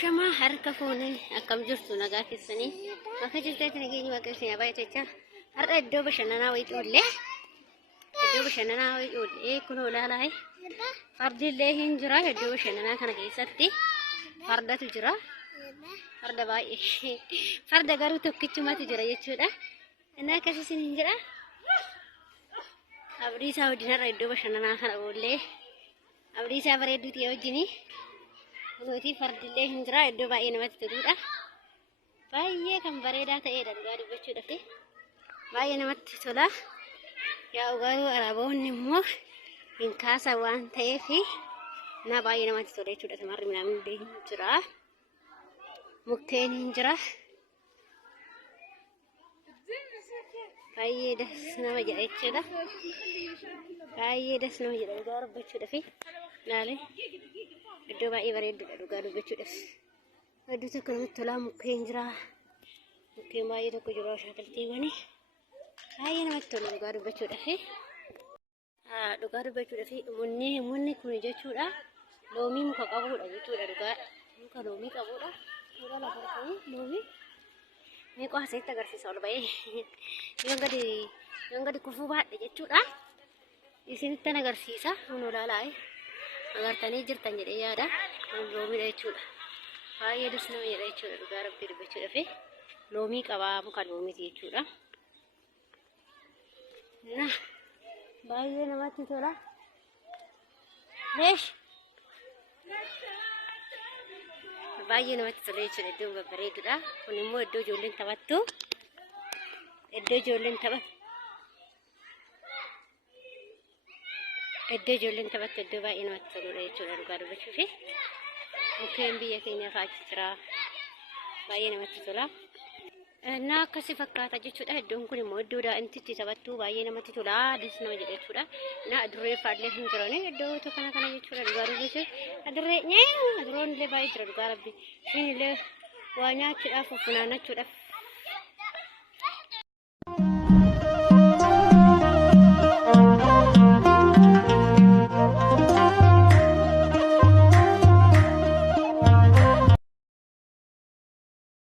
Ashama harka fuunee akkam jirtu nagaa keessanii bakka jirtanii nageenya bakka isin baay'atecha har'a iddoo bashannanaa wayii kunoo ilaalaa fardillee hin jira iddoo bashannanaa kana keessatti fardatu jira farda baay'ee farda garuu tokkichumatu jira jechuudha inni akkasii isin hin jira abdiisaa wajjin iddoo bashannanaa kana oollee abdiisaa bareedduu ta'e wajjini Nuti fardillee hin jira iddoo baay'ee namatti toludha. Baay'ee kan bareedaa ta'edha dhugaa dubbachuudhaaf. Baay'ee namatti tola. Yaa garuu araboonni immoo hin kaasan waan ta'eef na baay'ee namatti tola jechuudha. Tamarri midhaan hin jira. Mukkeen hin jira. Baay'ee das nama jedha jechuudha. Baay'ee das nama jedha dhugaa dubbachuudhaaf. Ilaali. Iddoo baay'ee bareedduudha dhugaa dubbachuudhaaf. Iddoo tokko namatti tola mukkeen jira. Mukkeen baay'ee tokko jiru shaakaltiiwwani. Baay'ee namatti tola dhugaa dubbachuudhaaf. Dhugaa dubbachuudhaaf munni kun jechuudha loomii muka qabuudha jechuudha dhugaa muka loomii qabuudha. Dhugaa lafa kuni loomii meeqa asitti agarsiisa ol ba'ee yoon gadi kufuu baadhe jechuudha. Isinittan agarsiisa kun olaalaa agartanii jirtan jedhee yaada loomiidha jechuudha. Baay'ee dus nama jedha jechuudha dhugaa rabbii dubbachuudhaaf loomii qabaa muka loomiiti jechuudha. Baay'ee namatti tola. Baay'ee namatti tola jechuudha iddoon babbareedudha. Kun immoo iddoo ijoolleen taphattu iddoo ijoolleen taphatu iddoo baay'ee namatti toludha jechuudha dhugaa dubbachuuf. Mukkeen biyya keenya fa'aa jira. Baay'ee namatti tola. Na akkasii fakkaata jechuudha. Iddoon kun immoo iddoo daa'imtitti taphattu baay'ee namatti tola. Adis nama jedha jechuudha. Na adurree fa'aallee hin jirani iddoo kana jechuudha dhugaa dubbachuuf. Adurroon illee baay'ee jira dhugaa rabbi. Ishiin illee waa nyaachuudhaaf funaannachuudhaaf